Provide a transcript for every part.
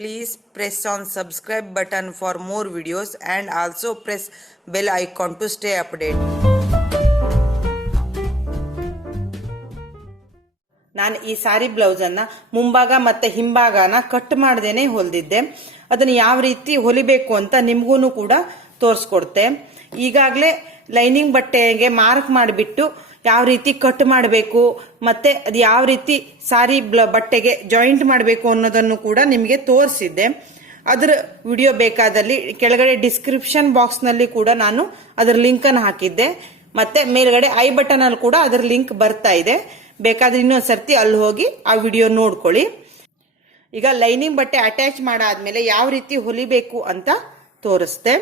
Please press on subscribe button for more videos and also press bell icon to stay updated. ನಾನು ಈ ಸಾರಿ blouse ಅನ್ನ ಮುಂಭಾಗ ಮತ್ತೆ ಹಿಂಭಾಗನ cut ಮಾಡದೇನೆ ಹೊಲಿದಿದ್ದೆ. ಅದನ್ನ ಯಾವ ರೀತಿ ಹೊಲಿಬೇಕು ಅಂತ ನಿಮಗೂ ಕೂಡ ತೋರಿಸ್ಕೊಡ್ತೆ. ಈಗಾಗಲೇ ಲೈನಿಂಗ್ ಬಟ್ಟೆಗೆ ಮಾರ್ಕ್ ಮಾಡಿಬಿಟ್ಟು ಯಾವ ರೀತಿ ಕಟ್ ಮಾಡಬೇಕು ಮತ್ತೆ ಅದು ಯಾವ ರೀತಿ ಸಾರಿ ಬಟ್ಟೆಗೆ ಜಾಯಿಂಟ್ ಮಾಡಬೇಕು ಅನ್ನೋದನ್ನು ಕೂಡ ನಿಮಗೆ ತೋರಿಸಿದ್ದೆ. ಅದರ ವಿಡಿಯೋ ಬೇಕಾದಲ್ಲಿ ಕೆಳಗಡೆ ಡಿಸ್ಕ್ರಿಪ್ಷನ್ ಬಾಕ್ಸ್ ನಲ್ಲಿ ಕೂಡ ನಾನು ಅದರ ಲಿಂಕ್ ಅನ್ನು ಹಾಕಿದ್ದೆ. ಮತ್ತೆ ಮೇಲ್ಗಡೆ ಐ ಬಟನ್ ಅಲ್ಲಿ ಕೂಡ ಅದರ ಲಿಂಕ್ ಬರ್ತಾ ಇದೆ. ಬೇಕಾದ್ರೆ ಇನ್ನೊಂದು ಸರ್ತಿ ಅಲ್ಲಿ ಹೋಗಿ ಆ ವಿಡಿಯೋ ನೋಡ್ಕೊಳ್ಳಿ. ಈಗ ಲೈನಿಂಗ್ ಬಟ್ಟೆ ಅಟ್ಯಾಚ್ ಮಾಡಾದ್ಮೇಲೆ ಯಾವ ರೀತಿ ಹೊಲಿಬೇಕು ಅಂತ ತೋರಿಸ್ತೆ.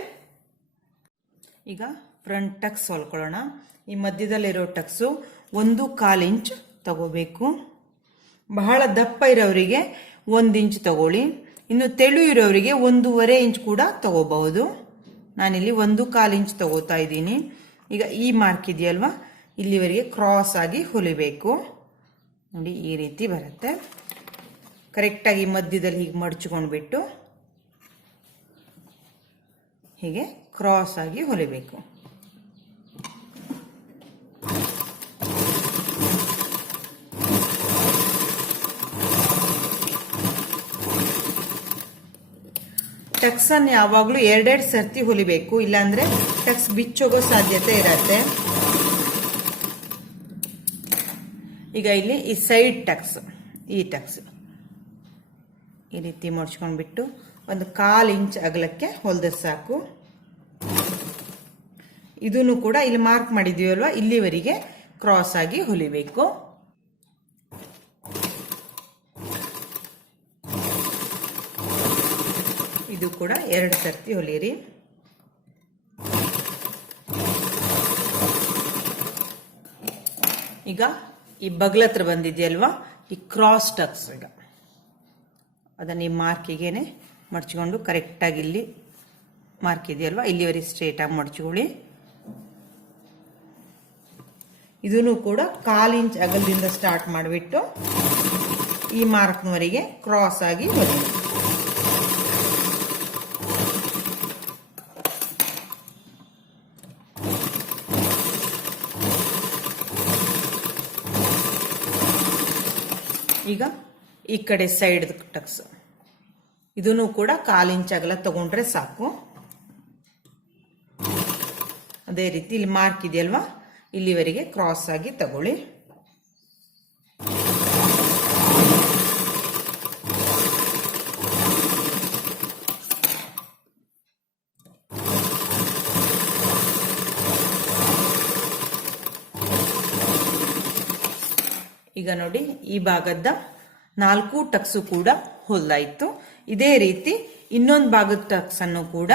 ಈಗ ಫ್ರಂಟ್ ಟಕ್ಸ್ ಹೊಲ್ಕೊಳ್ಳೋಣ. ಈ ಮಧ್ಯದಲ್ಲಿರೋ ಟಕ್ಸು 1.25 ಇಂಚ್ ತಗೋಬೇಕು. ಬಹಳ ದಪ್ಪ ಇರೋರಿಗೆ 1 ಇಂಚ್ ತಗೊಳ್ಳಿ. ಇನ್ನು ತೆಳು ಇರೋರಿಗೆ 1.5 ಇಂಚ್ ಕೂಡ ತಗೋಬಹುದು. ನಾನಿಲ್ಲಿ 1.25 ಇಂಚ್ ತಗೋತಾ ಇದ್ದೀನಿ. ಈಗ ಈ ಮಾರ್ಕ್ ಇದೆಯಲ್ವಾ, ಇಲ್ಲಿವರೆಗೆ ಕ್ರಾಸ್ ಆಗಿ ಹೊಲಿಬೇಕು. ನೋಡಿ ಈ ರೀತಿ ಬರುತ್ತೆ. ಕರೆಕ್ಟಾಗಿ ಮಧ್ಯದಲ್ಲಿ ಹೀಗೆ ಮಡಚ್ಕೊಂಡ್ಬಿಟ್ಟು ಹೀಗೆ ಕ್ರಾಸ್ ಆಗಿ ಹೊಲಿಬೇಕು. ಟಕ್ಸ್ ಅನ್ನು ಯಾವಾಗಲೂ 2 ಸರ್ತಿ ಹೊಲಿಬೇಕು, ಇಲ್ಲಾಂದ್ರೆ ಟಕ್ಸ್ ಬಿಚ್ಚೋಗೋ ಸಾಧ್ಯತೆ ಇರತ್ತೆ. ಈಗ ಇಲ್ಲಿ ಈ ಸೈಡ್ ಟಕ್ಸ್, ಈ ಟಕ್ಸ್ ಈ ರೀತಿ ಮಡ್ಚ್ಕೊಂಡ್ಬಿಟ್ಟು 1/4 ಇಂಚ್ ಅಗಲಕ್ಕೆ ಹೊಲ್ದ ಸಾಕು. ಇದನ್ನು ಕೂಡ ಇಲ್ಲಿ ಮಾರ್ಕ್ ಮಾಡಿದೀವಲ್ವಾ, ಇಲ್ಲಿವರೆಗೆ ಕ್ರಾಸ್ ಆಗಿ ಹೊಲಿಬೇಕು. ಇದು ಕೂಡ 2 ಸರ್ತಿ ಹೊಲಿಯಿರಿ. ಈಗ ಈ ಬಗ್ಲತ್ರ ಬಂದಿದೆಯಲ್ವಾ, ಈ ಕ್ರಾಸ್ ಟಕ್ಸ್, ಈಗ ಅದನ್ನ ಈ ಮಾರ್ಕಿಗೆನೆ ಮಡ್ಚಿಕೊಂಡು ಕರೆಕ್ಟಾಗಿ ಇಲ್ಲಿ ಮಾರ್ಕ್ ಇದೆಯಲ್ವಾ, ಇಲ್ಲಿವರೆಗೆ ಸ್ಟ್ರೇಟ್ ಆಗಿ ಮಡ್ಚಿಕೊಳ್ಳಿ. ಇದನ್ನು ಕೂಡ 1/4 ಇಂಚ್ ಅಗಲದಿಂದ ಸ್ಟಾರ್ಟ್ ಮಾಡಿಬಿಟ್ಟು ಈ ಮಾರ್ಕ್ನವರೆಗೆ ಕ್ರಾಸ್ ಆಗಿ ಹೊಲಿ. ಈಗ ಈ ಕಡೆ ಸೈಡ್ ಟಕ್ಸ್, ಇದನ್ನು ಕೂಡ 1/4 ಇಂಚ್ ಅಗಲ ತಗೊಂಡ್ರೆ ಸಾಕು. ಅದೇ ರೀತಿ ಇಲ್ಲಿ ಮಾರ್ಕ್ ಇದೆಯಲ್ವಾ, ಇಲ್ಲಿವರೆಗೆ ಕ್ರಾಸ್ ಆಗಿ ತಗೊಳ್ಳಿ. ಈಗ ನೋಡಿ ಈ ಭಾಗದ 4 ಟಕ್ಸು ಕೂಡ ಹೊಲ್ದಾಯ್ತು. ಇದೇ ರೀತಿ ಇನ್ನೊಂದು ಭಾಗದ ಟಕ್ಸ್ ಅನ್ನು ಕೂಡ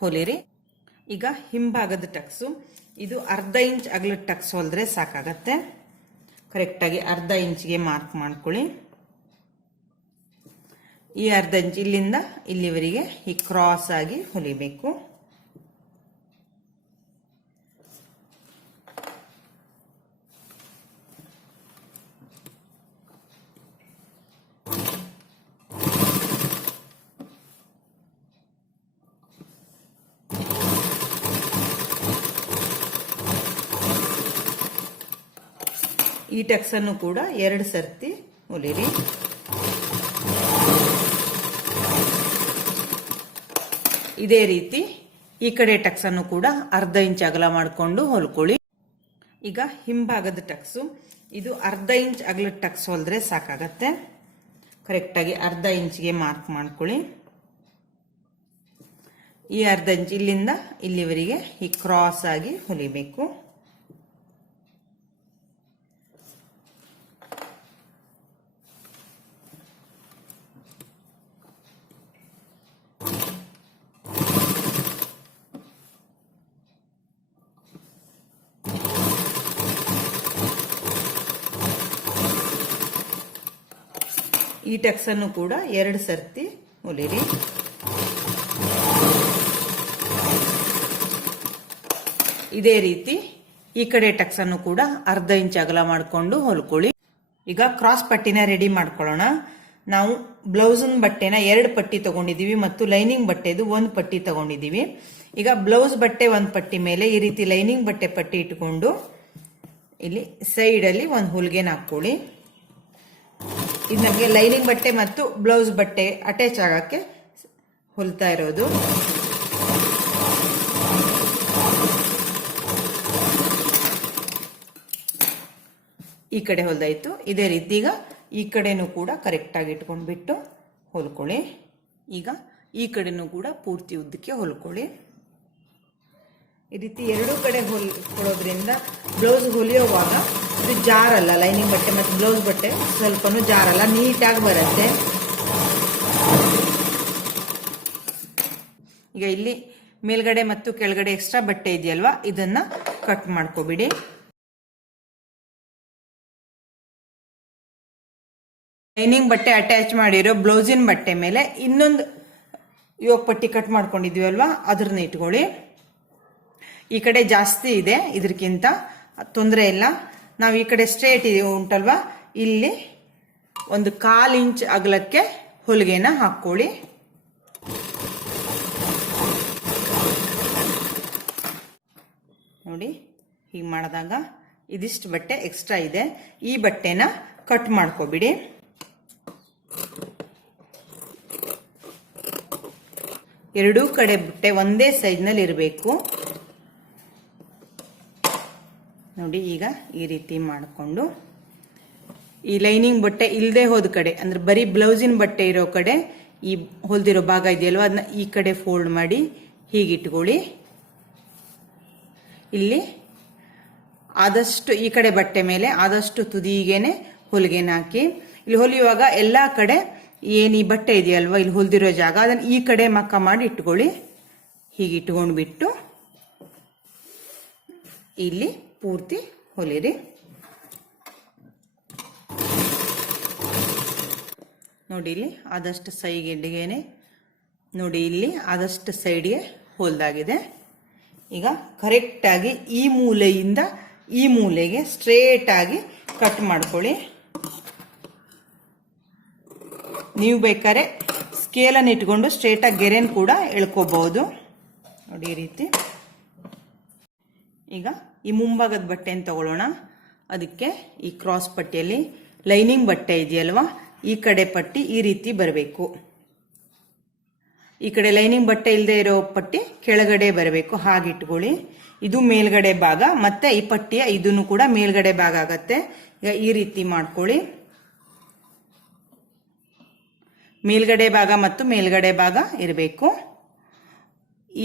ಹೊಲಿರಿ. ಈಗ ಹಿಂಭಾಗದ ಟಕ್ಸು, ಇದು 1/2 ಇಂಚ್ ಅಗಲದ ಟಕ್ಸ್ ಹೊಲಿದ್ರೆ ಸಾಕಾಗತ್ತೆ. ಕರೆಕ್ಟಾಗಿ 1/2 ಇಂಚ್ಗೆ ಮಾರ್ಕ್ ಮಾಡ್ಕೊಳ್ಳಿ. ಈ 1/2 ಇಂಚ್ ಇಲ್ಲಿಂದ ಇಲ್ಲಿವರೆಗೆ ಈ ಕ್ರಾಸ್ ಆಗಿ ಹೊಲಿಬೇಕು. ಈ ಟಕ್ಸ್ ಅನ್ನು ಕೂಡ 2 ಸರ್ತಿ ಹೊಲಿರಿ. ಇದೇ ರೀತಿ ಈ ಕಡೆ ಟಕ್ಸ್ ಅನ್ನು ಕೂಡ 1/2 ಇಂಚ್ ಅಗಲ ಮಾಡಿಕೊಂಡು ಹೊಲ್ಕೊಳ್ಳಿ. ಈಗ ಹಿಂಭಾಗದ ಟಕ್ಸು, ಇದು 1/2 ಇಂಚ್ ಅಗಲದ ಟಕ್ಸ್ ಹೊಲಿದ್ರೆ ಸಾಕಾಗತ್ತೆ. ಕರೆಕ್ಟಾಗಿ 1/2 ಇಂಚ್ಗೆ ಮಾರ್ಕ್ ಮಾಡ್ಕೊಳ್ಳಿ. ಈ 1/2 ಇಂಚ್ ಇಲ್ಲಿಂದ ಇಲ್ಲಿವರೆಗೆ ಈ ಕ್ರಾಸ್ ಆಗಿ ಹೊಲಿಬೇಕು. ಈ ಟಕ್ಸ್ ಅನ್ನು ಕೂಡ 2 ಸರ್ತಿ ಹೊಲಿರಿ. ಇದೇ ರೀತಿ ಈ ಕಡೆ ಟಕ್ಸ್ ಅನ್ನು ಕೂಡ 1/2 ಇಂಚ್ ಅಗಲ ಮಾಡಿಕೊಂಡು ಹೊಲ್ಕೊಳ್ಳಿ. ಈಗ ಕ್ರಾಸ್ ಪಟ್ಟಿನ ರೆಡಿ ಮಾಡ್ಕೊಳ್ಳೋಣ. ನಾವು ಬ್ಲೌಸಿನ ಬಟ್ಟೆನ 2 ಪಟ್ಟಿ ತಗೊಂಡಿದೀವಿ ಮತ್ತು ಲೈನಿಂಗ್ ಬಟ್ಟೆದು 1 ಪಟ್ಟಿ ತಗೊಂಡಿದೀವಿ. ಈಗ ಬ್ಲೌಸ್ ಬಟ್ಟೆ 1 ಪಟ್ಟಿ ಮೇಲೆ ಈ ರೀತಿ ಲೈನಿಂಗ್ ಬಟ್ಟೆ ಪಟ್ಟಿ ಇಟ್ಕೊಂಡು ಇಲ್ಲಿ ಸೈಡ್ ಅಲ್ಲಿ ಒಂದು ಹೊಲಿಗೆನ ಹಾಕೊಳ್ಳಿ. ಇದು ನಮಗೆ ಲೈನಿಂಗ್ ಬಟ್ಟೆ ಮತ್ತು ಬ್ಲೌಸ್ ಬಟ್ಟೆ ಅಟ್ಯಾಚ್ ಆಗಕ್ಕೆ ಹೊಲ್ತಾ ಇರೋದು. ಈ ಕಡೆ ಹೊಲ್ದಾಯ್ತು. ಇದೇ ರೀತಿ ಈಗ ಈ ಕಡೆನೂ ಕೂಡ ಕರೆಕ್ಟ್ ಆಗಿ ಇಟ್ಕೊಂಡ್ಬಿಟ್ಟು ಹೊಲ್ಕೊಳ್ಳಿ. ಈಗ ಈ ಕಡೆನೂ ಕೂಡ ಪೂರ್ತಿ ಉದ್ದಕ್ಕೆ ಹೊಲ್ಕೊಳ್ಳಿ. ಈ ರೀತಿ 2 ಕಡೆ ಹೊಲ್ಕೊಳ್ಳೋದ್ರಿಂದ ಬ್ಲೌಸ್ ಹೊಲಿಯೋವಾಗ ಇದು ಜಾರಲ್ಲ. ಲೈನಿಂಗ್ ಬಟ್ಟೆ ಮತ್ತು ಬ್ಲೌಸ್ ಬಟ್ಟೆ ಸ್ವಲ್ಪನೂ ಜಾರಲ್ಲ, ನೀಟಾಗಿ ಬರುತ್ತೆ. ಈಗ ಇಲ್ಲಿ ಮೇಲ್ಗಡೆ ಮತ್ತು ಕೆಳಗಡೆ ಎಕ್ಸ್ಟ್ರಾ ಬಟ್ಟೆ ಇದೆಯಲ್ವಾ, ಇದನ್ನ ಕಟ್ ಮಾಡ್ಕೋಬಿಡಿ. ಲೈನಿಂಗ್ ಬಟ್ಟೆ ಅಟ್ಯಾಚ್ ಮಾಡಿರೋ ಬ್ಲೌಸಿನ ಬಟ್ಟೆ ಮೇಲೆ ಇನ್ನೊಂದು ಯೋಗ ಪಟ್ಟಿ ಕಟ್ ಮಾಡ್ಕೊಂಡಿದ್ವಿ ಅಲ್ವಾ, ಅದ್ರನ್ನ ಇಟ್ಕೊಳ್ಳಿ. ಈ ಕಡೆ ಜಾಸ್ತಿ ಇದೆ, ಇದಕ್ಕಿಂತ ತೊಂದರೆ ಇಲ್ಲ. ನಾವು ಈ ಕಡೆ ಸ್ಟ್ರೇಟ್ ಉಂಟಲ್ವಾ, ಇಲ್ಲಿ 1/4 ಇಂಚ್ ಅಗಲಕ್ಕೆ ಹೊಲಿಗೆನ ಹಾಕೊಳ್ಳಿ. ನೋಡಿ, ಹೀಗೆ ಮಾಡಿದಾಗ ಇದಿಷ್ಟು ಬಟ್ಟೆ ಎಕ್ಸ್ಟ್ರಾ ಇದೆ. ಈ ಬಟ್ಟೆನ ಕಟ್ ಮಾಡ್ಕೋಬಿಡಿ. ಎರಡೂ ಕಡೆ ಬಟ್ಟೆ ಒಂದೇ ಸೈಜ್ನಲ್ಲಿ ಇರಬೇಕು. ನೋಡಿ, ಈಗ ಈ ರೀತಿ ಮಾಡಿಕೊಂಡು ಈ ಲೈನಿಂಗ್ ಬಟ್ಟೆ ಇಲ್ಲದೆ ಹೋದ ಕಡೆ, ಅಂದ್ರೆ ಬರೀ ಬ್ಲೌಸಿನ ಬಟ್ಟೆ ಇರೋ ಕಡೆ ಈ ಹೊಲ್ದಿರೋ ಭಾಗ ಇದೆಯಲ್ವ, ಅದನ್ನ ಈ ಕಡೆ ಫೋಲ್ಡ್ ಮಾಡಿ ಹೀಗಿಟ್ಕೊಳ್ಳಿ. ಇಲ್ಲಿ ಆದಷ್ಟು ಈ ಕಡೆ ಬಟ್ಟೆ ಮೇಲೆ ಆದಷ್ಟು ತುದಿಗೇನೆ ಹೊಲಿಗೆನ ಹಾಕಿ, ಇಲ್ಲಿ ಹೊಲಿಯುವಾಗ ಎಲ್ಲಾ ಕಡೆ ಏನ್ ಈ ಬಟ್ಟೆ ಇದೆಯಲ್ವಾ, ಇಲ್ಲಿ ಹೊಲ್ದಿರೋ ಜಾಗ ಅದನ್ನ ಈ ಕಡೆ ಮಕ್ಕ ಮಾಡಿ ಇಟ್ಕೊಳ್ಳಿ. ಹೀಗೆ ಇಟ್ಕೊಂಡ್ಬಿಟ್ಟು ಇಲ್ಲಿ ಪೂರ್ತಿ ಹೊಲಿರಿ. ನೋಡಿ, ಇಲ್ಲಿ ಆದಷ್ಟು ಸೈಡ್ಗೆನೆ ನೋಡಿ, ಇಲ್ಲಿ ಆದಷ್ಟು ಸೈಡ್ಗೆ ಹೊಲ್ದಾಗಿದೆ. ಈಗ ಕರೆಕ್ಟ್ ಆಗಿ ಈ ಮೂಲೆಯಿಂದ ಈ ಮೂಲೆಗೆ ಸ್ಟ್ರೇಟ್ ಆಗಿ ಕಟ್ ಮಾಡ್ಕೊಳ್ಳಿ. ನೀವು ಬೇಕಾದ್ರೆ ಸ್ಕೇಲನ್ನು ಇಟ್ಕೊಂಡು ಸ್ಟ್ರೇಟ್ ಆಗಿ ಗೆರೆನ್ ಕೂಡ ಎಳ್ಕೋಬಹುದು. ನೋಡಿ, ಈ ರೀತಿ. ಈಗ ಈ ಮುಂಭಾಗದ ಬಟ್ಟೆಯನ್ನು ತಗೊಳ್ಳೋಣ. ಅದಕ್ಕೆ ಈ ಕ್ರಾಸ್ ಪಟ್ಟಿಯಲ್ಲಿ ಲೈನಿಂಗ್ ಬಟ್ಟೆ ಇದೆಯಲ್ವಾ, ಈ ಕಡೆ ಪಟ್ಟಿ ಈ ರೀತಿ ಬರಬೇಕು. ಈ ಕಡೆ ಲೈನಿಂಗ್ ಬಟ್ಟೆ ಇಲ್ಲದೆ ಇರೋ ಪಟ್ಟಿ ಕೆಳಗಡೆ ಬರಬೇಕು. ಹಾಗಿಟ್ಕೊಳ್ಳಿ. ಇದು ಮೇಲ್ಗಡೆ ಭಾಗ, ಮತ್ತೆ ಈ ಪಟ್ಟಿಯ ಇದನ್ನು ಕೂಡ ಮೇಲ್ಗಡೆ ಭಾಗ ಆಗತ್ತೆ. ಈಗ ಈ ರೀತಿ ಮಾಡ್ಕೊಳ್ಳಿ. ಮೇಲ್ಗಡೆ ಭಾಗ ಮತ್ತು ಮೇಲ್ಗಡೆ ಭಾಗ ಇರಬೇಕು.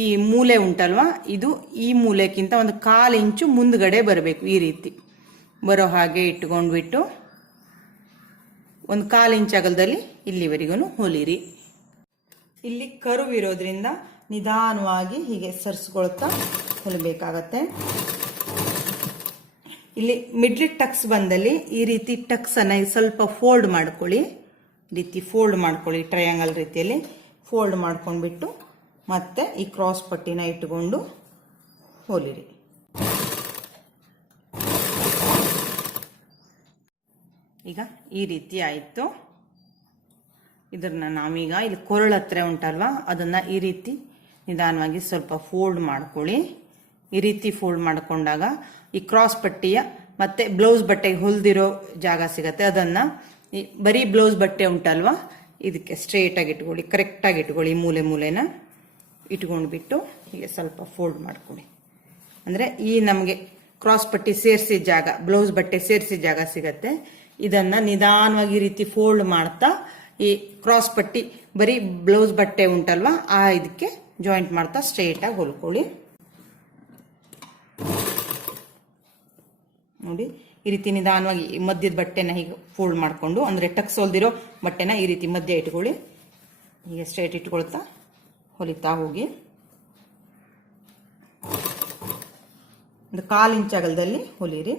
ಈ ಮೂಲೆ ಉಂಟಲ್ವಾ, ಇದು ಈ ಮೂಲೆಕ್ಕಿಂತ 1/4 ಇಂಚು ಮುಂದ್ಗಡೆ ಬರಬೇಕು. ಈ ರೀತಿ ಬರೋ ಹಾಗೆ ಇಟ್ಕೊಂಡ್ಬಿಟ್ಟು 1/4 ಇಂಚ್ ಅಗಲದಲ್ಲಿ ಇಲ್ಲಿವರೆಗೂ ಹೊಲಿರಿ. ಇಲ್ಲಿ ಕರ್ವ್ ಇರೋದ್ರಿಂದ ನಿಧಾನವಾಗಿ ಹೀಗೆ ಸರಿಸ್ಕೊಳ್ತಾ ಹೊಲಿಬೇಕಾಗತ್ತೆ. ಇಲ್ಲಿ ಮಿಡ್ಲ್ ಟಕ್ಸ್ ಬಂದಲ್ಲಿ ಈ ರೀತಿ ಟಕ್ಸ್ ಅನ್ನ ಸ್ವಲ್ಪ ಫೋಲ್ಡ್ ಮಾಡ್ಕೊಳ್ಳಿ. ರೀತಿ ಫೋಲ್ಡ್ ಮಾಡ್ಕೊಳ್ಳಿ, ಟ್ರಯಾಂಗಲ್ ರೀತಿಯಲ್ಲಿ ಫೋಲ್ಡ್ ಮಾಡ್ಕೊಂಡ್ಬಿಟ್ಟು ಮತ್ತೆ ಈ ಕ್ರಾಸ್ ಪಟ್ಟಿನ ಇಟ್ಟುಕೊಂಡು ಹೊಲಿರಿ. ಈಗ ಈ ರೀತಿ ಆಯಿತು. ಇದನ್ನ ನಾವೀಗ ಇಲ್ಲಿ ಕೊರಳ ಹತ್ರ ಉಂಟಲ್ವಾ, ಅದನ್ನ ಈ ರೀತಿ ನಿಧಾನವಾಗಿ ಸ್ವಲ್ಪ ಫೋಲ್ಡ್ ಮಾಡ್ಕೊಳ್ಳಿ. ಈ ರೀತಿ ಫೋಲ್ಡ್ ಮಾಡ್ಕೊಂಡಾಗ ಈ ಕ್ರಾಸ್ ಪಟ್ಟಿಯ ಮತ್ತೆ ಬ್ಲೌಸ್ ಬಟ್ಟೆಗೆ ಹೊಲ್ದಿರೋ ಜಾಗ ಸಿಗತ್ತೆ. ಅದನ್ನ ಬರೀ ಬ್ಲೌಸ್ ಬಟ್ಟೆ ಉಂಟಲ್ವಾ, ಇದಕ್ಕೆ ಸ್ಟ್ರೇಟ್ ಆಗಿ ಇಟ್ಕೊಳ್ಳಿ, ಕರೆಕ್ಟ್ ಆಗಿ ಇಟ್ಕೊಳ್ಳಿ. ಮೂಲೆನ ಇಟ್ಕೊಂಡ್ಬಿಟ್ಟು ಹೀಗೆ ಸ್ವಲ್ಪ ಫೋಲ್ಡ್ ಮಾಡ್ಕೊಳ್ಳಿ. ಅಂದ್ರೆ ಈ ನಮಗೆ ಕ್ರಾಸ್ ಪಟ್ಟಿ ಸೇರಿಸಿದ ಜಾಗ, ಬ್ಲೌಸ್ ಬಟ್ಟೆ ಸೇರಿಸಿದ ಜಾಗ ಸಿಗತ್ತೆ. ಇದನ್ನ ನಿಧಾನವಾಗಿ ಈ ರೀತಿ ಫೋಲ್ಡ್ ಮಾಡ್ತಾ ಈ ಕ್ರಾಸ್ ಪಟ್ಟಿ ಬರೀ ಬ್ಲೌಸ್ ಬಟ್ಟೆ ಉಂಟಲ್ವಾ, ಆ ಇದಕ್ಕೆ ಜಾಯಿಂಟ್ ಮಾಡ್ತಾ ಸ್ಟ್ರೇಟ್ ಆಗಿ ಹೊಲ್ಕೊಳ್ಳಿ. ನೋಡಿ, ಈ ರೀತಿ ನಿಧಾನವಾಗಿ ಮಧ್ಯದ ಬಟ್ಟೆನ ಹೀಗೆ ಫೋಲ್ಡ್ ಮಾಡ್ಕೊಂಡು, ಅಂದ್ರೆ ಟಕ್ಸ್ ಹೊಲ್ದಿರೋ ಬಟ್ಟೆನ ಈ ರೀತಿ ಮಧ್ಯ ಇಟ್ಕೊಳ್ಳಿ. ಹೀಗೆ ಸ್ಟ್ರೇಟ್ ಇಟ್ಕೊಳ್ತಾ ಹೊಲಿತಾ ಹೋಗಿ. 1/4 ಇಂಚ್ ಅಗಲದಲ್ಲಿ ಹೊಲಿರಿ.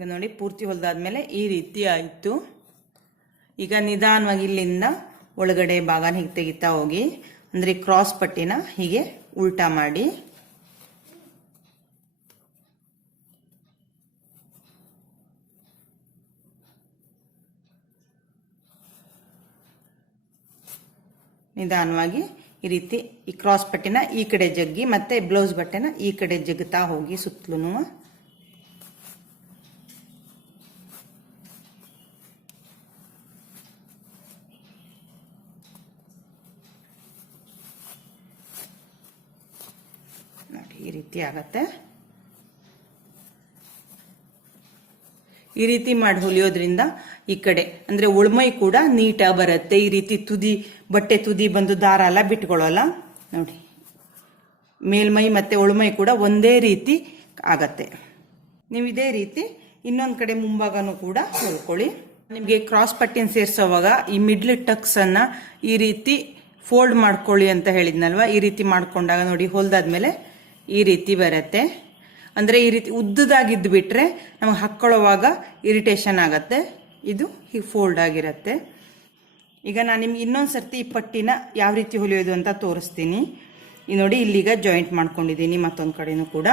ಈಗ ನೋಡಿ ಪೂರ್ತಿ ಹೊಲಿದಾದ್ಮೇಲೆ ಈ ರೀತಿ ಆಯಿತು. ಈಗ ನಿಧಾನವಾಗಿ ಇಲ್ಲಿಂದ ಒಳಗಡೆ ಭಾಗನ ಹೀಗೆ ತೆಗಿತಾ ಹೋಗಿ, ಅಂದರೆ ಕ್ರಾಸ್ ಪಟ್ಟಿನ ಹೀಗೆ ಉಲ್ಟಾ ಮಾಡಿ ನಿಧಾನವಾಗಿ ಈ ರೀತಿ ಈ ಕ್ರಾಸ್ ಪಟ್ಟಿನ ಈ ಕಡೆ ಜಗ್ಗಿ ಮತ್ತೆ ಬ್ಲೌಸ್ ಬಟ್ಟೆನ ಈ ಕಡೆ ಜಗ್ತಾ ಹೋಗಿ ಸುತ್ತಲೂ. ನೋಡಿ ಈ ರೀತಿ ಆಗತ್ತೆ. ಈ ರೀತಿ ಮಾಡಿ ಹೊಲಿಯೋದ್ರಿಂದ ಈ ಕಡೆ ಅಂದ್ರೆ ಉಳ್ಮೈ ಕೂಡ ನೀಟಾಗಿ ಬರುತ್ತೆ. ಈ ರೀತಿ ತುದಿ ಬಟ್ಟೆ ತುದಿ ಬಂದು ದಾರ ಎಲ್ಲ ಬಿಟ್ಕೊಳ್ಳಲ್ಲ. ನೋಡಿ ಮೇಲ್ಮೈ ಮತ್ತೆ ಉಳ್ಮೈ ಕೂಡ ಒಂದೇ ರೀತಿ ಆಗತ್ತೆ. ನೀವು ಇದೇ ರೀತಿ ಇನ್ನೊಂದು ಕಡೆ ಮುಂಭಾಗನೂ ಕೂಡ ಹೊಲ್ಕೊಳ್ಳಿ. ನಿಮಗೆ ಕ್ರಾಸ್ ಪಟ್ಟಿನ ಸೇರಿಸೋವಾಗ ಈ ಮಿಡ್ಲ್ ಟಕ್ಸ್ ಅನ್ನ ಈ ರೀತಿ ಫೋಲ್ಡ್ ಮಾಡ್ಕೊಳ್ಳಿ ಅಂತ ಹೇಳಿದ್ನಲ್ವಾ. ಈ ರೀತಿ ಮಾಡ್ಕೊಂಡಾಗ ನೋಡಿ ಹೊಲ್ದಾದ್ಮೇಲೆ ಈ ರೀತಿ ಬರುತ್ತೆ. ಅಂದ್ರೆ ಈ ರೀತಿ ಉದ್ದದಾಗಿದ್ದು ಬಿಟ್ರೆ ನಮಗೆ ಹಾಕೊಳ್ಳುವಾಗ ಇರಿಟೇಷನ್ ಆಗತ್ತೆ. ಇದು ಹೀಗೆ ಫೋಲ್ಡ್ ಆಗಿರತ್ತೆ. ಈಗ ನಾನು ನಿಮ್ಗೆ ಇನ್ನೊಂದು ಸರ್ತಿ ಈ ಪಟ್ಟಿನ ಯಾವ ರೀತಿ ಹೊಲಿಯೋದು ಅಂತ ತೋರಿಸ್ತೀನಿ. ಈ ನೋಡಿ ಇಲ್ಲಿಗ ಜಾಯಿಂಟ್ ಮಾಡ್ಕೊಂಡಿದ್ದೀನಿ. ಮತ್ತೊಂದು ಕಡೆನೂ ಕೂಡ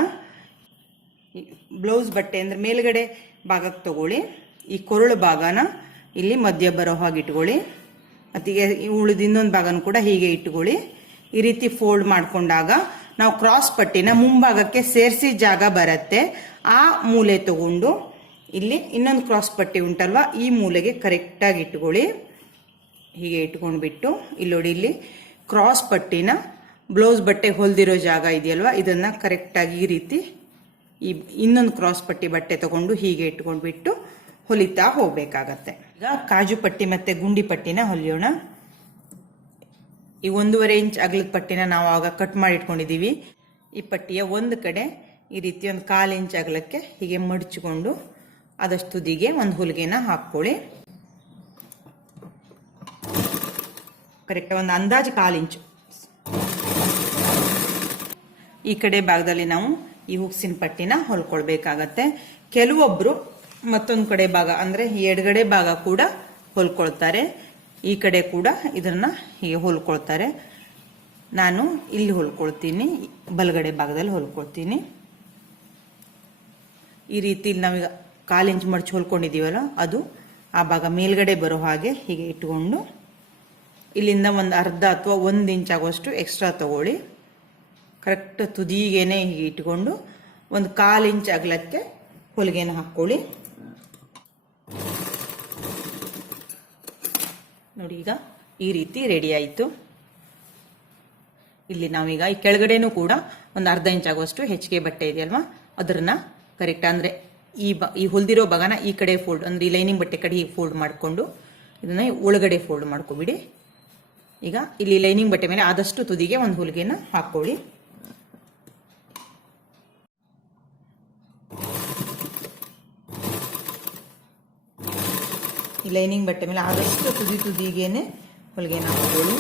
ಬ್ಲೌಸ್ ಬಟ್ಟೆ ಅಂದ್ರೆ ಮೇಲ್ಗಡೆ ಭಾಗಕ್ಕೆ ತಗೊಳ್ಳಿ. ಈ ಕೊರಳು ಭಾಗನ ಇಲ್ಲಿ ಮಧ್ಯ ಬರೋ ಹಾಗೆ ಇಟ್ಕೊಳ್ಳಿ. ಮತ್ತೀಗ ಉಳಿದ ಇನ್ನೊಂದು ಭಾಗನೂ ಕೂಡ ಹೀಗೆ ಇಟ್ಕೊಳ್ಳಿ. ಈ ರೀತಿ ಫೋಲ್ಡ್ ಮಾಡ್ಕೊಂಡಾಗ ನಾವು ಕ್ರಾಸ್ ಪಟ್ಟಿನ ಮುಂಭಾಗಕ್ಕೆ ಸೇರಿಸಿ ಜಾಗ ಬರುತ್ತೆ. ಆ ಮೂಲೆ ತಗೊಂಡು ಇಲ್ಲಿ ಇನ್ನೊಂದು ಕ್ರಾಸ್ ಪಟ್ಟಿ ಉಂಟಲ್ವಾ, ಈ ಮೂಲೆಗೆ ಕರೆಕ್ಟಾಗಿ ಇಟ್ಕೊಳ್ಳಿ. ಹೀಗೆ ಇಟ್ಕೊಂಡ್ಬಿಟ್ಟು ಇಲ್ಲಿ ನೋಡಿ, ಇಲ್ಲಿ ಕ್ರಾಸ್ ಪಟ್ಟಿನ ಬ್ಲೌಸ್ ಬಟ್ಟೆ ಹೊಲ್ದಿರೋ ಜಾಗ ಇದೆಯಲ್ವಾ, ಇದನ್ನ ಕರೆಕ್ಟಾಗಿ ಈ ರೀತಿ ಈ ಇನ್ನೊಂದು ಕ್ರಾಸ್ ಪಟ್ಟಿ ಬಟ್ಟೆ ತಗೊಂಡು ಹೀಗೆ ಇಟ್ಕೊಂಡ್ಬಿಟ್ಟು ಹೊಲಿತಾ ಹೋಗ್ಬೇಕಾಗತ್ತೆ. ಈಗ ಕಾಜು ಪಟ್ಟಿ ಮತ್ತೆ ಗುಂಡಿ ಪಟ್ಟಿನ ಹೊಲಿಯೋಣ. ಈ 1.5 ಇಂಚ್ ಅಗಲದ ಪಟ್ಟಿನ ನಾವು ಆಗ ಕಟ್ ಮಾಡಿ ಇಟ್ಕೊಂಡಿದೀವಿ. ಈ ಪಟ್ಟಿಯ ಒಂದು ಕಡೆ ಈ ರೀತಿ ಒಂದು 1/4 ಇಂಚ್ ಅಗಲಕ್ಕೆ ಹೀಗೆ ಮಡಚಿಕೊಂಡು ಆದಷ್ಟು ತುದಿಗೆ ಒಂದು ಹೊಲಿಗೆನ ಹಾಕೊಳ್ಳಿ. ಕರೆಕ್ಟ್ ಒಂದು ಅಂದಾಜು 1/4 ಇಂಚು. ಈ ಕಡೆ ಭಾಗದಲ್ಲಿ ನಾವು ಈ ಹುಕ್ಸಿನ ಪಟ್ಟಿನ ಹೊಲ್ಕೊಳ್ಬೇಕಾಗತ್ತೆ. ಕೆಲವೊಬ್ರು ಮತ್ತೊಂದು ಕಡೆ ಭಾಗ ಅಂದ್ರೆ ಎಡಗಡೆ ಭಾಗ ಕೂಡ ಹೊಲ್ಕೊಳ್ತಾರೆ. ಈ ಕಡೆ ಕೂಡ ಇದನ್ನ ಹೀಗೆ ಹೊಲ್ಕೊಳ್ತಾರೆ. ನಾನು ಇಲ್ಲಿ ಹೊಲ್ಕೊಳ್ತೀನಿ, ಬಲಗಡೆ ಭಾಗದಲ್ಲಿ ಹೊಲ್ಕೊಳ್ತೀನಿ. ಈ ರೀತಿ ನಾವೀಗ 1/4 ಇಂಚ್ ಮಡಚಿ ಹೊಲ್ಕೊಂಡಿದೀವಲ್ಲ, ಅದು ಆ ಭಾಗ ಮೇಲ್ಗಡೆ ಬರೋ ಹಾಗೆ ಹೀಗೆ ಇಟ್ಕೊಂಡು ಇಲ್ಲಿಂದ ಒಂದು ಅರ್ಧ ಅಥವಾ 1 ಇಂಚ್ ಆಗುವಷ್ಟು ಎಕ್ಸ್ಟ್ರಾ ತಗೊಳ್ಳಿ. ಕರೆಕ್ಟ್ ತುದಿಗೇನೆ ಹೀಗೆ ಇಟ್ಕೊಂಡು ಒಂದು 1/4 ಇಂಚ್ ಅಗಲಕ್ಕೆ ಹೊಲಿಗೆನ ಹಾಕೊಳ್ಳಿ. ನೋಡಿ ಈಗ ಈ ರೀತಿ ರೆಡಿ ಆಯಿತು. ಇಲ್ಲಿ ನಾವೀಗ ಈ ಕೆಳಗಡೆನೂ ಕೂಡ ಒಂದು ಅರ್ಧ ಇಂಚ್ ಆಗುವಷ್ಟು ಹೆಚ್ಚಿಗೆ ಬಟ್ಟೆ ಇದೆಯಲ್ವಾ, ಅದನ್ನ ಕರೆಕ್ಟ್ ಅಂದ್ರೆ ಈ ಹೊಲ್ದಿರೋ ಭಾಗನ ಈ ಕಡೆ ಫೋಲ್ಡ್ ಅಂದ್ರೆ ಈ ಲೈನಿಂಗ್ ಬಟ್ಟೆ ಕಡೆ ಹೀಗೆ ಫೋಲ್ಡ್ ಮಾಡಿಕೊಂಡು ಇದನ್ನ ಒಳಗಡೆ ಫೋಲ್ಡ್ ಮಾಡ್ಕೊಬಿಡಿ. ಈಗ ಇಲ್ಲಿ ಲೈನಿಂಗ್ ಬಟ್ಟೆ ಮೇಲೆ ಆದಷ್ಟು ತುದಿಗೆ ಒಂದು ಹೊಲಿಗೆನ ಹಾಕೊಳ್ಳಿ. ಈ ಲೈನಿಂಗ್ ಬಟ್ಟೆ ಮೇಲೆ ಆದಷ್ಟು ತುದಿಗೇನೆ ಹೊಲಿಗೆನ ಹಾಕೊಳ್ಳಿ.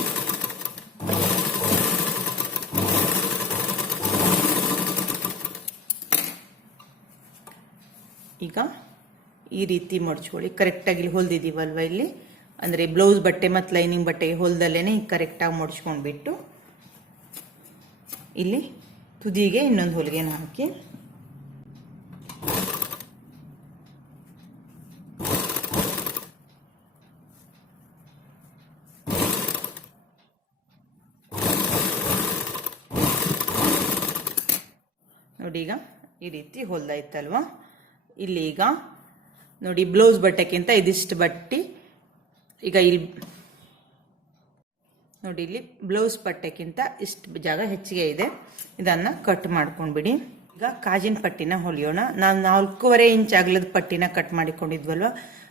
ಈಗ ಈ ರೀತಿ ಮಡ್ಚ್ಕೊಳ್ಳಿ. ಕರೆಕ್ಟಾಗಿ ಇಲ್ಲಿ ಹೊಲ್ದಿದ್ದೀವಲ್ವ, ಇಲ್ಲಿ ಅಂದರೆ ಬ್ಲೌಸ್ ಬಟ್ಟೆ ಮತ್ತು ಲೈನಿಂಗ್ ಬಟ್ಟೆಗೆ ಹೊಲ್ದಲ್ಲೇನೆ ಕರೆಕ್ಟಾಗಿ ಮಡ್ಚ್ಕೊಂಡ್ಬಿಟ್ಟು ಇಲ್ಲಿ ತುದಿಗೆ ಇನ್ನೊಂದು ಹೊಲಿಗೆನ ಹಾಕಿ ನೋಡಿ. ಈಗ ಈ ರೀತಿ ಹೊಲ್ದಾಯ್ತಲ್ವಾ. ಇಲ್ಲಿ ಈಗ ನೋಡಿ ಬ್ಲೌಸ್ ಬಟ್ಟೆಗಿಂತ ಇದಿಷ್ಟು ಬಟ್ಟೆ ಈಗ ಇಲ್ಲಿ ನೋಡಿ, ಇಲ್ಲಿ ಬ್ಲೌಸ್ ಬಟ್ಟೆಗಿಂತ ಇಷ್ಟು ಜಾಗ ಹೆಚ್ಚಿಗೆ ಇದೆ. ಇದನ್ನ ಕಟ್ ಮಾಡ್ಕೊಂಡ್ಬಿಡಿ. ಈಗ ಕಾಜಿನ ಪಟ್ಟಿನ ಹೊಲಿಯೋಣ. ನಾವು 4.5 ಇಂಚ್ ಅಗಲದ ಪಟ್ಟಿನ ಕಟ್ ಮಾಡಿಕೊಂಡಿದ್ವಲ್ವ,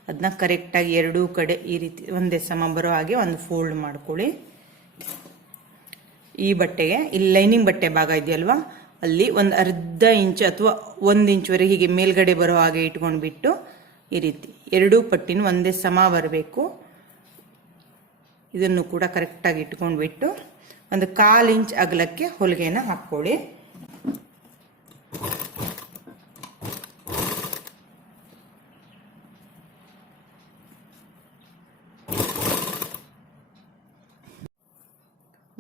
ಅದನ್ನ ಕರೆಕ್ಟಾಗಿ ಎರಡೂ ಕಡೆ ಈ ರೀತಿ ಒಂದೇ ಸಮ ಬರೋ ಹಾಗೆ ಒಂದು ಫೋಲ್ಡ್ ಮಾಡ್ಕೊಳ್ಳಿ. ಈ ಬಟ್ಟೆಗೆ ಇಲ್ಲಿ ಲೈನಿಂಗ್ ಬಟ್ಟೆ ಭಾಗ ಇದೆಯಲ್ವಾ, ಅಲ್ಲಿ ಒಂದು ಅರ್ಧ ಇಂಚ್ ಅಥವಾ 1 ಇಂಚ್ವರೆಗೆ ಹೀಗೆ ಮೇಲ್ಗಡೆ ಬರೋ ಹಾಗೆ ಇಟ್ಕೊಂಡ್ಬಿಟ್ಟು ಈ ರೀತಿ ಎರಡೂ ಪಟ್ಟಿನ ಒಂದೇ ಸಮ ಬರಬೇಕು. ಇದನ್ನು ಕೂಡ ಕರೆಕ್ಟಾಗಿ ಇಟ್ಕೊಂಡ್ಬಿಟ್ಟು ಒಂದು 1/4 ಇಂಚ್ ಅಗಲಕ್ಕೆ ಹೊಲಿಗೆನ ಹಾಕೊಳ್ಳಿ.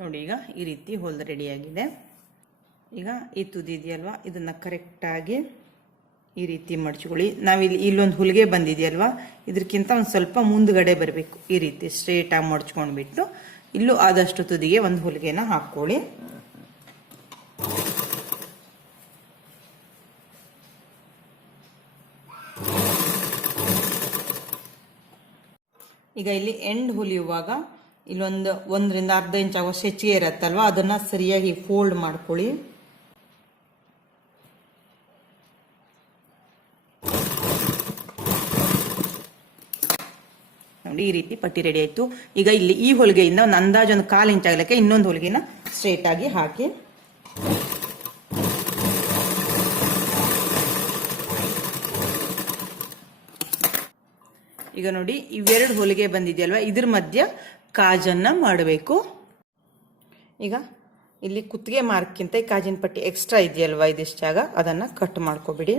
ನೋಡಿ ಈಗ ಈ ರೀತಿ ಹೊಲ್ದು ರೆಡಿಯಾಗಿದೆ. ಈಗ ಈ ತುದಿ ಇದೆಯಲ್ವಾ, ಇದನ್ನು ಕರೆಕ್ಟಾಗಿ ಈ ರೀತಿ ಮಡ್ಚ್ಕೊಳ್ಳಿ. ನಾವಿಲ್ಲಿ ಇಲ್ಲೊಂದು ಹುಲಿಗೆ ಬಂದಿದೆಯಲ್ವಾ, ಇದಕ್ಕಿಂತ ಒಂದು ಸ್ವಲ್ಪ ಮುಂದ್ಗಡೆ ಬರಬೇಕು. ಈ ರೀತಿ ಸ್ಟ್ರೇಟಾಗಿ ಮಡ್ಚ್ಕೊಂಡ್ಬಿಟ್ಟು ಇಲ್ಲೂ ಆದಷ್ಟು ತುದಿಗೆ ಒಂದು ಹುಲಿಗೆನ ಹಾಕ್ಕೊಳ್ಳಿ. ಈಗ ಇಲ್ಲಿ ಎಂಡ್ ಹೊಲಿಯುವಾಗ ಇಲ್ಲೊಂದು 1 ರಿಂದ ಅರ್ಧ ಇಂಚ್ ಆಗುವಷ್ಟು ಹೆಚ್ಚಿಗೆ ಇರತ್ತಲ್ವ, ಅದನ್ನ ಸರಿಯಾಗಿ ಫೋಲ್ಡ್ ಮಾಡ್ಕೊಳ್ಳಿ. ನೋಡಿ ಈ ರೀತಿ ಪಟ್ಟಿ ರೆಡಿ ಆಯ್ತು. ಈಗ ಇಲ್ಲಿ ಈ ಹೊಲಿಗೆಯಿಂದ ಒಂದು ಅಂದಾಜು ಒಂದು 1/4 ಇಂಚ್ ಆಗ್ಲಿಕ್ಕೆ ಇನ್ನೊಂದು ಹೊಲಿಗೆನ ಸ್ಟ್ರೇಟ್ ಆಗಿ ಹಾಕಿ ಈಗ ನೋಡಿ ಇವೆರಡು ಹೊಲಿಗೆ ಬಂದಿದೆಯಲ್ವಾ, ಇದ್ರ ಮಧ್ಯ ಕಾಜನ್ನ ಮಾಡಬೇಕು. ಈಗ ಇಲ್ಲಿ ಕುತ್ತಿಗೆ ಮಾರ್ಕ್ಕಿಂತ ಈ ಕಾಜಿನ ಪಟ್ಟಿ ಎಕ್ಸ್ಟ್ರಾ ಇದೆಯಲ್ವಾ, ಇದಿಷ್ಟು ಜಾಗ ಅದನ್ನು ಕಟ್ ಮಾಡ್ಕೊಬಿಡಿ.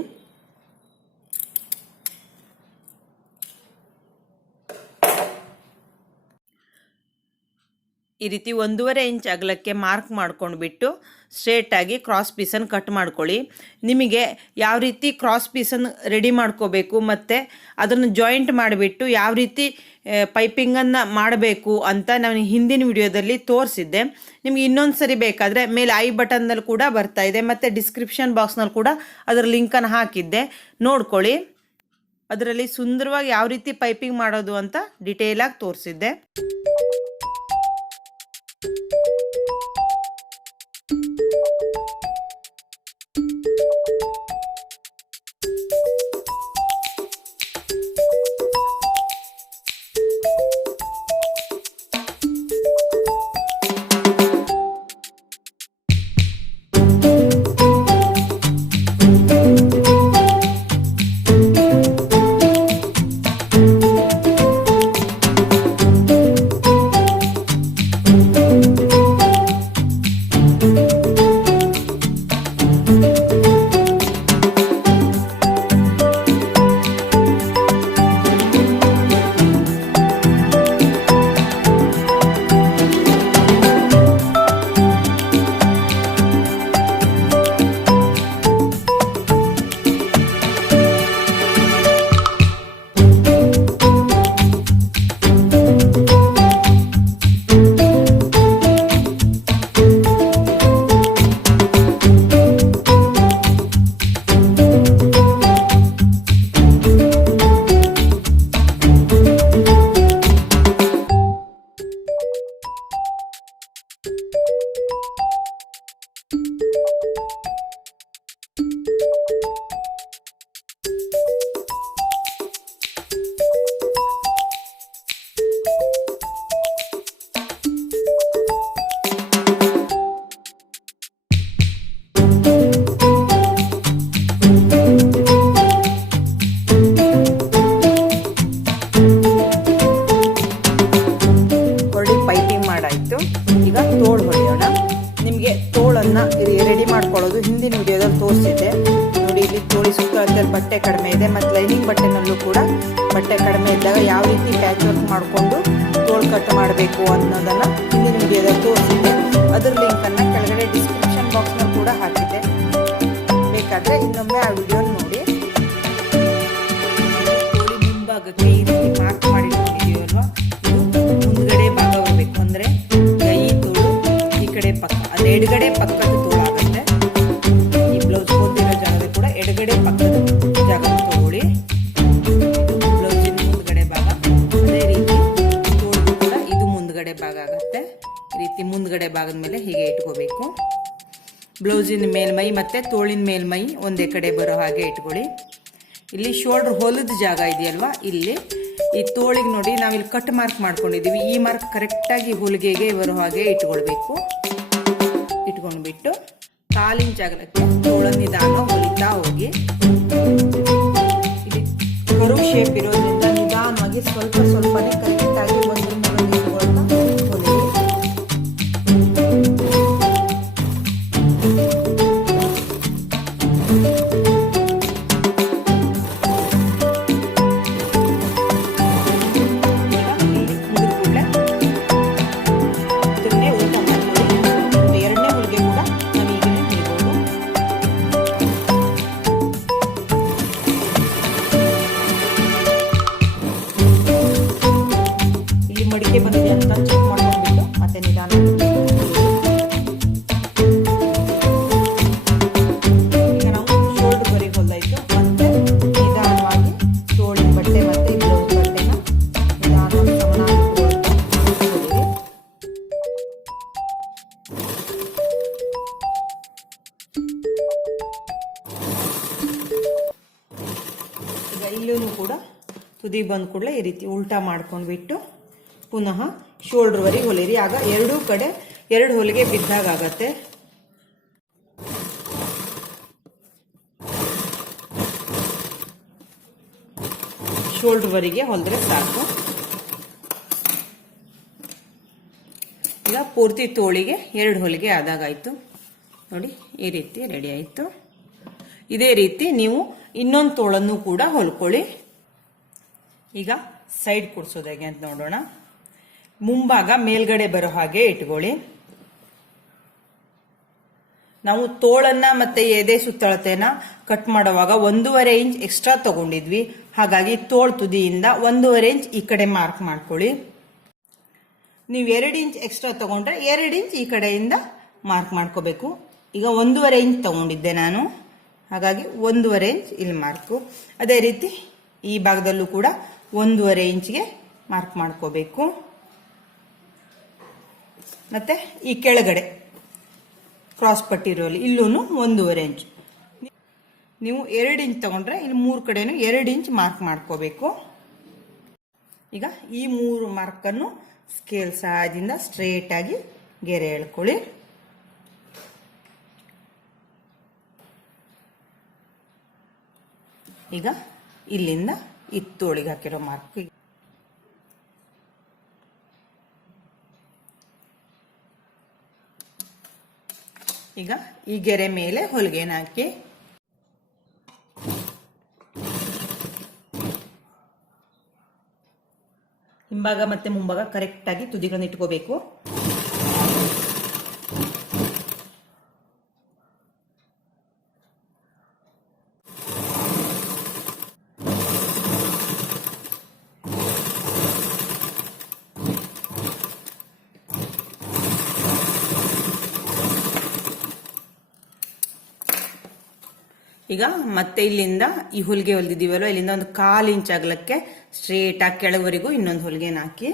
ಈ ರೀತಿ 1.5 ಇಂಚ್ ಅಗಲಕ್ಕೆ ಮಾರ್ಕ್ ಮಾಡ್ಕೊಂಡ್ಬಿಟ್ಟು ಸ್ಟ್ರೇಟಾಗಿ ಕ್ರಾಸ್ ಪೀಸನ್ನು ಕಟ್ ಮಾಡ್ಕೊಳ್ಳಿ. ನಿಮಗೆ ಯಾವ ರೀತಿ ಕ್ರಾಸ್ ಪೀಸನ್ನು ರೆಡಿ ಮಾಡ್ಕೋಬೇಕು ಮತ್ತು ಅದನ್ನು ಜಾಯಿಂಟ್ ಮಾಡಿಬಿಟ್ಟು ಯಾವ ರೀತಿ ಪೈಪಿಂಗನ್ನು ಮಾಡಬೇಕು ಅಂತ ನಾನು ಹಿಂದಿನ ವಿಡಿಯೋದಲ್ಲಿ ತೋರಿಸಿದ್ದೆ. ನಿಮಗೆ ಇನ್ನೊಂದು ಸರಿ ಬೇಕಾದರೆ ಮೇಲೆ ಐ ಬಟನ್ನಲ್ಲಿ ಕೂಡ ಬರ್ತಾ ಇದೆ ಮತ್ತು ಡಿಸ್ಕ್ರಿಪ್ಷನ್ ಬಾಕ್ಸ್ನಲ್ಲಿ ಕೂಡ ಅದರ ಲಿಂಕನ್ನು ಹಾಕಿದ್ದೆ, ನೋಡ್ಕೊಳ್ಳಿ. ಅದರಲ್ಲಿ ಸುಂದರವಾಗಿ ಯಾವ ರೀತಿ ಪೈಪಿಂಗ್ ಮಾಡೋದು ಅಂತ ಡಿಟೇಲಾಗಿ ತೋರಿಸಿದ್ದೆ. ರೆಡಿ ಮಾಡ್ಕೊಳ್ಳೋದು ಹಿಂದಿನ ವಿಡಿಯೋದಲ್ಲಿ ತೋರಿಸಿದ್ದೆ ನೋಡಿ. ಇಲ್ಲಿ ತೋಳಿ ಸುತ್ತ ಬಟ್ಟೆ ಕಡಿಮೆ ಇದೆ ಮತ್ತು ಲೈನಿಂಗ್ ಬಟ್ಟೆನಲ್ಲೂ ಕೂಡ ಬಟ್ಟೆ ಕಡಿಮೆ ಇದ್ದಾಗ ಯಾವ ರೀತಿ ಪ್ಯಾಚ್ ವರ್ಕ್ ಮಾಡಿಕೊಂಡು ತೋಳು ಕಟ್ ಮಾಡಬೇಕು ಅನ್ನೋದನ್ನು ಹಿಂದಿನ ವಿಡಿಯೋದಲ್ಲಿ ತೋರಿಸಿದ್ದೆ. ಅದರ ಲಿಂಕನ್ನು ಕೆಳಗಡೆ ಡಿಸ್ಕ್ರಿಪ್ಷನ್ ಬಾಕ್ಸ್ನಲ್ಲಿ ಕೂಡ ಹಾಕಿದ್ದೆ, ಬೇಕಾದರೆ ಇನ್ನೊಮ್ಮೆ ಆ ವಿಡಿಯೋ ನೋಡಿ. ತೋಳಿ ಮುಂಭಾಗಕ್ಕೆ ಈ ರೀತಿ ಮಾರ್ಕ್ ಮಾಡಿಟ್ಕೊಂಡಿದ್ದೀವಲ್ವ, ಇದು ಮುಂದ್ಗಡೆ ಭಾಗ ಹೋಗಬೇಕು. ಅಂದರೆ ಈ ತೋಳು ಈ ಕಡೆ ಪಕ್ಕ, ಅಂದರೆ ಎಡಗಡೆ ಪಕ್ಕದ ತೋಳು ಆಗುತ್ತೆ. ಈ ಬ್ಲೌಸ್ ಹೊಂದಿರೋ ಜಾಗದಲ್ಲಿ ಕೂಡ ಎಡಗಡೆ ಪಕ್ಕದ ಜಾಗ ತಗೊಳ್ಳಿ. ಇದು ಬ್ಲೌಸಿನ ಮುಂದ್ಗಡೆ ಭಾಗ. ಅದೇ ರೀತಿ ತೋಳು ಕೂಡ ಇದು ಮುಂದ್ಗಡೆ ಭಾಗ ಆಗುತ್ತೆ. ಈ ರೀತಿ ಮುಂದ್ಗಡೆ ಭಾಗದ ಮೇಲೆ ಹೀಗೆ ಇಟ್ಕೋಬೇಕು. ಬ್ಲೌಸಿನ ಮೇಲ್ಮೈ ಮತ್ತು ತೋಳಿನ ಮೇಲ್ಮೈ ಒಂದೇ ಕಡೆ ಬರೋ ಹಾಗೆ ಇಟ್ಕೊಳ್ಳಿ. ಇಲ್ಲಿ ಶೋಲ್ಡರ್ ಹೊಲದ ಜಾಗ ಇದೆಯಲ್ವಾ, ಇಲ್ಲಿ ಈ ತೋಳಿಗೆ ನೋಡಿ ನಾವಿಲ್ಲಿ ಕಟ್ ಮಾರ್ಕ್ ಮಾಡ್ಕೊಂಡಿದ್ದೀವಿ. ಈ ಮಾರ್ಕ್ ಕರೆಕ್ಟಾಗಿ ಹೊಲಿಗೆಗೆ ಬರೋ ಹಾಗೆ ಇಟ್ಕೊಳ್ಬೇಕು. ಇಟ್ಕೊಂಡ್ಬಿಟ್ಟು ಕಾಲಿನ ಜಾಗಕ್ಕೆ ತೋಳ ನಿಧಾನ ಹೊಲಿತಾ ಹೋಗಿ. ಇಲ್ಲಿ ಕರು ಶೇಪ್ ಇರೋದ್ರಿಂದ ನಿಧಾನವಾಗಿ ಸ್ವಲ್ಪ ಸ್ವಲ್ಪನೇ ಕರೆಕ್ಟಾಗಿ ಒಂದರಿಂದ ಒಂದು ಇಟ್ಕೊಳ್ತಾ ಹೊಲಿ. ಇದನ್ನೇ ಊಟ ಮಾಡ್ಕೊಳ್ಳಿ. ತುದಿ ಬಂದ ಕೂಡಲೇ ಈ ರೀತಿ ಉಲ್ಟಾ ಮಾಡ್ಕೊಂಡ್ಬಿಟ್ಟು ಪುನಃ ಶೋಲ್ಡ್ರ್ವರೆಗೆ ಹೊಲಿರಿ. ಆಗ ಎರಡೂ ಕಡೆ 2 ಹೊಲಿಗೆ ಬಿದ್ದಾಗ ಆಗತ್ತೆ. ಶೋಲ್ಡ್ರ್ವರೆಗೆ ಹೊಲಿದ್ರೆ ಸಾಕು. ಈಗ ಪೂರ್ತಿ ತೋಳಿಗೆ 2 ಹೊಲಿಗೆ ಆದಾಗಾಯ್ತು ನೋಡಿ. ಈ ರೀತಿ ರೆಡಿ ಆಯ್ತು. ಇದೇ ರೀತಿ ನೀವು ಇನ್ನೊಂದು ತೋಳನ್ನು ಕೂಡ ಹೊಲ್ಕೊಳ್ಳಿ. ಈಗ ಸೈಡ್ ಕುಡ್ಸೋದು ಹೇಗೆ ಅಂತ ನೋಡೋಣ. ಮುಂಭಾಗ ಮೇಲ್ಗಡೆ ಬರೋ ಹಾಗೆ ಇಟ್ಕೊಳ್ಳಿ. ನಾವು ತೋಳನ್ನ ಮತ್ತೆ ಎದೆ ಸುತ್ತಳತೆನ ಕಟ್ ಮಾಡುವಾಗ 1.5 ಇಂಚ್ ಎಕ್ಸ್ಟ್ರಾ ತಗೊಂಡಿದ್ವಿ. ಹಾಗಾಗಿ ತೋಳ್ ತುದಿಯಿಂದ 1.5 ಇಂಚ್ ಈ ಕಡೆ ಮಾರ್ಕ್ ಮಾಡ್ಕೊಳ್ಳಿ. ನೀವು 2 ಇಂಚ್ ಎಕ್ಸ್ಟ್ರಾ ತಗೊಂಡ್ರೆ 2 ಇಂಚ್ ಈ ಕಡೆಯಿಂದ ಮಾರ್ಕ್ ಮಾಡ್ಕೋಬೇಕು. ಈಗ 1.5 ಇಂಚ್ ತಗೊಂಡಿದ್ದೆ ನಾನು, ಹಾಗಾಗಿ 1.5 ಇಂಚ್ ಇಲ್ಲಿ ಮಾರ್ಕು. ಅದೇ ರೀತಿ ಈ ಭಾಗದಲ್ಲೂ ಕೂಡ 1.5 ಇಂಚ್ಗೆ ಮಾರ್ಕ್ ಮಾಡ್ಕೋಬೇಕು. ಮತ್ತೆ ಈ ಕೆಳಗಡೆ ಕ್ರಾಸ್ ಪಟ್ಟಿ ಇರೋಲ್ಲಿ ಇಲ್ಲೂ 1.5 ಇಂಚ್. ನೀವು 2 ಇಂಚ್ ತಗೊಂಡ್ರೆ ಇಲ್ಲಿ 3 ಕಡೆನೂ 2 ಇಂಚ್ ಮಾರ್ಕ್ ಮಾಡ್ಕೋಬೇಕು. ಈಗ ಈ 3 ಮಾರ್ಕನ್ನು ಸ್ಕೇಲ್ ಸಹಾಯದಿಂದ ಸ್ಟ್ರೇಟ್ ಆಗಿ ಗೆರೆ ಎಳ್ಕೊಳ್ಳಿ. ಈಗ ಇಲ್ಲಿಂದ ಈ ತೋಳಿಗೆ ಹಾಕಿರೋ ಮಾರ್ಕ್ ಈಗ ಈ ಗೆರೆ ಮೇಲೆ ಹೊಲಿಗೆನ ಹಾಕಿ ಹಿಂಭಾಗ ಮತ್ತೆ ಮುಂಭಾಗ ಕರೆಕ್ಟ್ ಆಗಿ ತುದಿಗಳನ್ನ ಇಟ್ಕೋಬೇಕು. ಈಗ ಮತ್ತೆ ಇಲ್ಲಿಂದ ಈ ಹೊಲಿಗೆ ಹೊಲಿದಿದ್ದೀವಲ್ಲ, ಇಲ್ಲಿಂದ ಒಂದು 1/4 ಇಂಚ್ ಅಗಲಕ್ಕೆ ಸ್ಟ್ರೇಟ್ ಆಗಿ ಕೆಳವರೆಗೂ ಇನ್ನೊಂದು ಹೊಲಿಗೆನ ಹಾಕಿ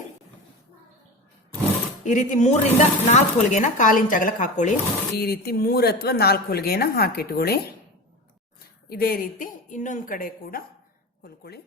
ಈ ರೀತಿ 3 ರಿಂದ 4 ಹೊಲಿಗೆನ 1/4 ಇಂಚ್ ಅಗಲಕ್ಕೆ ಹಾಕೊಳ್ಳಿ. ಈ ರೀತಿ 3 ಅಥವಾ 4 ಹೊಲಿಗೆನ ಹಾಕಿಟ್ಕೊಳ್ಳಿ. ಇದೇ ರೀತಿ ಇನ್ನೊಂದು ಕಡೆ ಕೂಡ ಹೊಲ್ಕೊಳ್ಳಿ.